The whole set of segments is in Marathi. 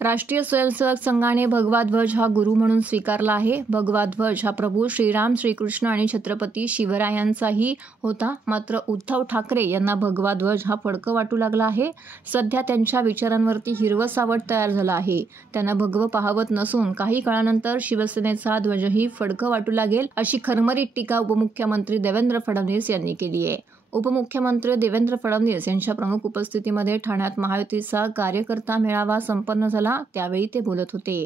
राष्ट्रीय स्वयंसेवक संघाने भगवा ध्वज हा गुरु म्हणून स्वीकारला आहे। भगवा ध्वज हा प्रभू श्रीराम, श्रीकृष्ण आणि छत्रपती शिवरायांचाही होता। मात्र उद्धव ठाकरे यांना भगवा ध्वज हा फडकं वाटू लागला आहे। सध्या त्यांच्या विचारांवरती हिरवं सावट तयार झालं आहे। त्यांना भगवं पाहवत नसून काही काळानंतर शिवसेनेचा ध्वजही फडकं वाटू लागेल, अशी खरमरीत टीका उपमुख्यमंत्री देवेंद्र फडणवीस यांनी केली आहे। उपमुख्यमंत्री देवेंद्र फडणवीस यांच्या प्रमुख उपस्थितीमध्ये ठाण्यात महायुतीचा कार्यकर्ता मेळावा संपन्न झाला, त्यावेळी ते बोलत होते।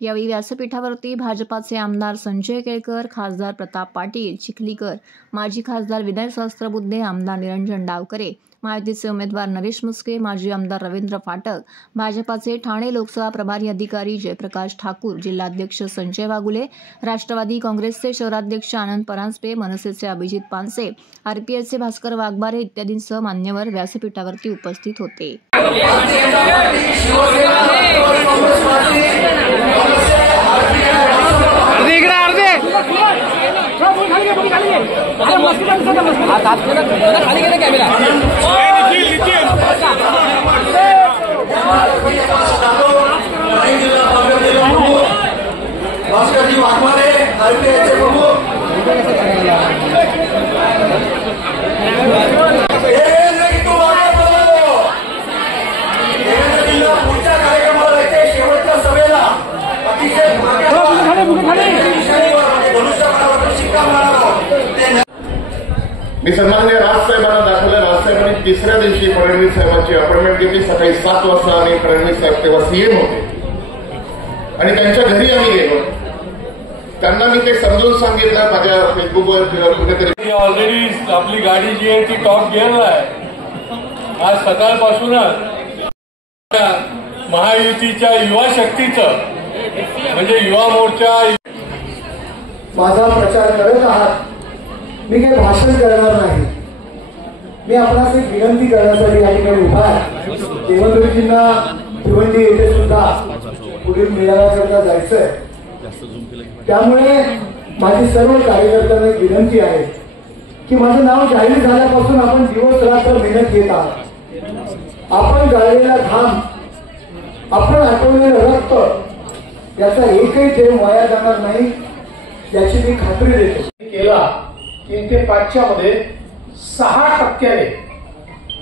यावेळी व्यासपीठावरती भाजपाचे आमदार संजय केळकर, खासदार प्रताप पाटील चिखलीकर, माजी खासदार विनय सहस्त्रबुद्धे, आमदार निरंजन डावकरे, महायुतीचे उमेदवार नरेश मुस्के, माजी आमदार रवींद्र फाटक, भाजपाचे ठाणे लोकसभा प्रभारी अधिकारी जयप्रकाश ठाकूर, जिल्हाध्यक्ष संजय वागुले, राष्ट्रवादी काँग्रेसचे शहराध्यक्ष आनंद परांजपे, मनसेचे अभिजित पानसे, आरपीआयचे भास्कर वाघमारे इत्यादींसह मान्यवर व्यासपीठावरती उपस्थित होते। मी सन्माननीय राजसाहेबांना दाखवलं। राजसाहेबांनी तिसऱ्या दिवशी फडणवीस साहेबांची अपॉइंटमेंट घेतली। सकाळी 7 वाजता आणि फडणवीस साहेब तेव्हा सीएम होते आणि त्यांच्या घरी आम्ही गेलो। त्यांना मी ते समजून सांगितलं माझ्या फेसबुकवर किंवा कुठेतरी। ऑलरेडी आपली गाडी जी आहे ती टॉप गिअरला आहे। आज सकाळपासूनच महायुतीच्या युवा शक्तीचं म्हणजे युवा मोर्चा माझा प्रचार करत आहात। मी काही भाषण करणार नाही, मी आपणास एक विनंती करण्यासाठी या ठिकाणी उभा आहे। देवेंद्रजींना भिवंडी येथे सुद्धा पुढील मेळाव्याकरता जायचंय, त्यामुळे माझी सर्व कार्यकर्त्यांना एक विनंती आहे की माझं नाव जाहीर झाल्यापासून आपण दिवस रात्र मेहनत घेत आहात। आपण गाळलेला घाम, आपण आटवलेलं रक्त याचा एकही थेंब वाया जाणार नाही याची मी खात्री देतो। केला 3 ते 5च्या मध्ये 6%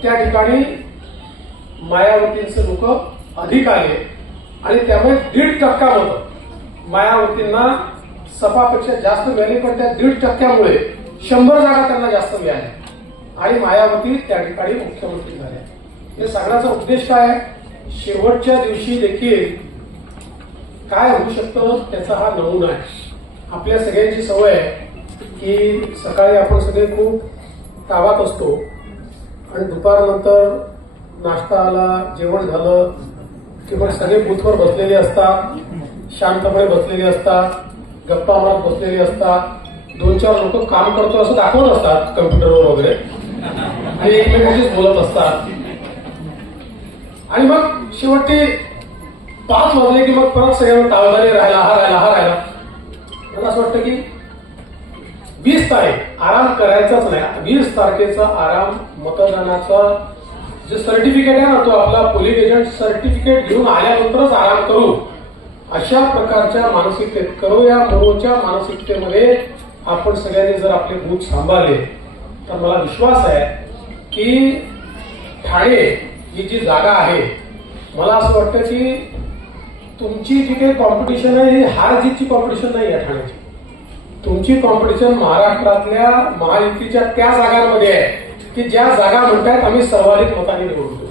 त्या ठिकाणी मायावतींचे लोक अधिक आले आणि त्यामुळे 1.5% मतं मायावतींना सपापेक्षा जास्त मिळाली, पण त्या 1.5%मुळे 100 जागा त्यांना जास्त मिळाल्या आणि मायावती त्या ठिकाणी मुख्यमंत्री झाल्या। हे सांगण्याचा उद्देश काय आहे? शेवटच्या दिवशी देखील काय होऊ शकतं त्याचा हा नमुना आहे। आपल्या सगळ्यांची सवय आहे की सकाळी आपण सगळे खूप तावात असतो आणि दुपारनंतर नाश्ता आला, जेवण झालं किंवा सगळे बूथवर बसलेले असतात, शांतपणे बसलेले असतात, गप्पा मारत बसलेले असतात, 2-4 लोक काम करतो असं दाखवत असतात कम्प्युटरवर वगैरे आणि एकमेकांशीच बोलत असतात आणि मग शेवटी 5 वाजले की मग परत सगळ्यांना तावदारी राहिला हा राहिला। मला असं वाटतं की 20 तारीख आराम करायचाच नाही। 20 तारखेचा आराम मतदानाचा जे सर्टिफिकेट आहे ना, तो आपला पोलिंग एजंट सर्टिफिकेट घेऊन आल्यानंतरच आराम करू, अशा प्रकारच्या मानसिकतेत करू। या मोरोच्या मानसिकतेमध्ये आपण सगळ्यांनी जर आपले बूथ सांभाळले तर मला विश्वास आहे की ठाणे ही जी जागा आहे, मला असं वाटतं की तुमची जी काही कॉम्पिटिशन आहे ही हार जीतची कॉम्पिटिशन नाही आहे ठाण्याची। तुमची कॉम्पिटिशन महाराष्ट्रातल्या महायुतीच्या त्या जागांमध्ये आहे की ज्या जागा म्हणतात आम्ही सर्वाधिक मतांनी निवडतो,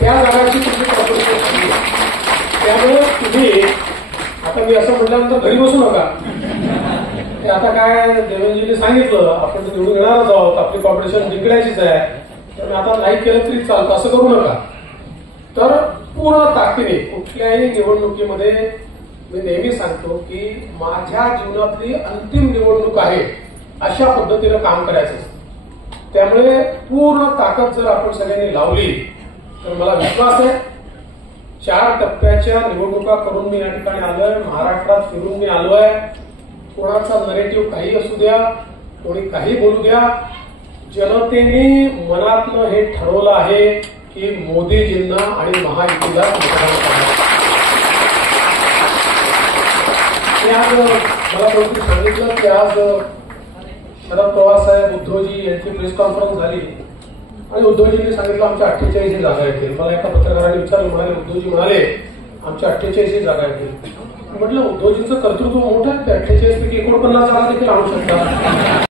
त्या जागांची तुमची कॉम्पिटिशन आहे। त्यामुळे तुम्ही आता मी असं म्हटल्यानंतर घरी बसू नका। ते आता काय देवेंद्रजींनी सांगितलं आपण निवडून येणारच आहोत, आपली कॉम्पिटिशन जिंकण्याचीच आहे, त्यामुळे आता नाही केलं तरी चालतं असं करू नका। तर पूर्ण ताकदीने कुठल्याही निवडणुकीमध्ये मी नेहमी सांगतो की माझ्या जीवनातली अंतिम निवडणूक आहे अशा पद्धतीनं काम करायचं असतं। त्यामुळे पूर्ण ताकद जर आपण सगळ्यांनी लावली तर मला विश्वास आहे 4 टप्प्याच्या निवडणुका करून मी या ठिकाणी आलोय, महाराष्ट्रात फिरून मी आलोय। कोणाचा नरेटिव्ह काही असू द्या, कोणी काही बोलू द्या, जनतेने मनातनं हे ठरवलं आहे की मोदीजींना आणि महायुतीला मतदान करणार। आज मला कोणतरी सांगितलं की आज शरद पवार साहेब उद्धवजी यांची प्रेस कॉन्फरन्स झाली आणि उद्धवजींनी सांगितलं आमच्या 48 जागा येतील. मला एका पत्रकाराने विचारलं, म्हणाले उद्धवजी म्हणाले आमच्या 48 जागा येतील. म्हटलं उद्धवजींचं कर्तृत्व मोठं आहे, 48 पैकी 49 जागा देखील आणू शकतात.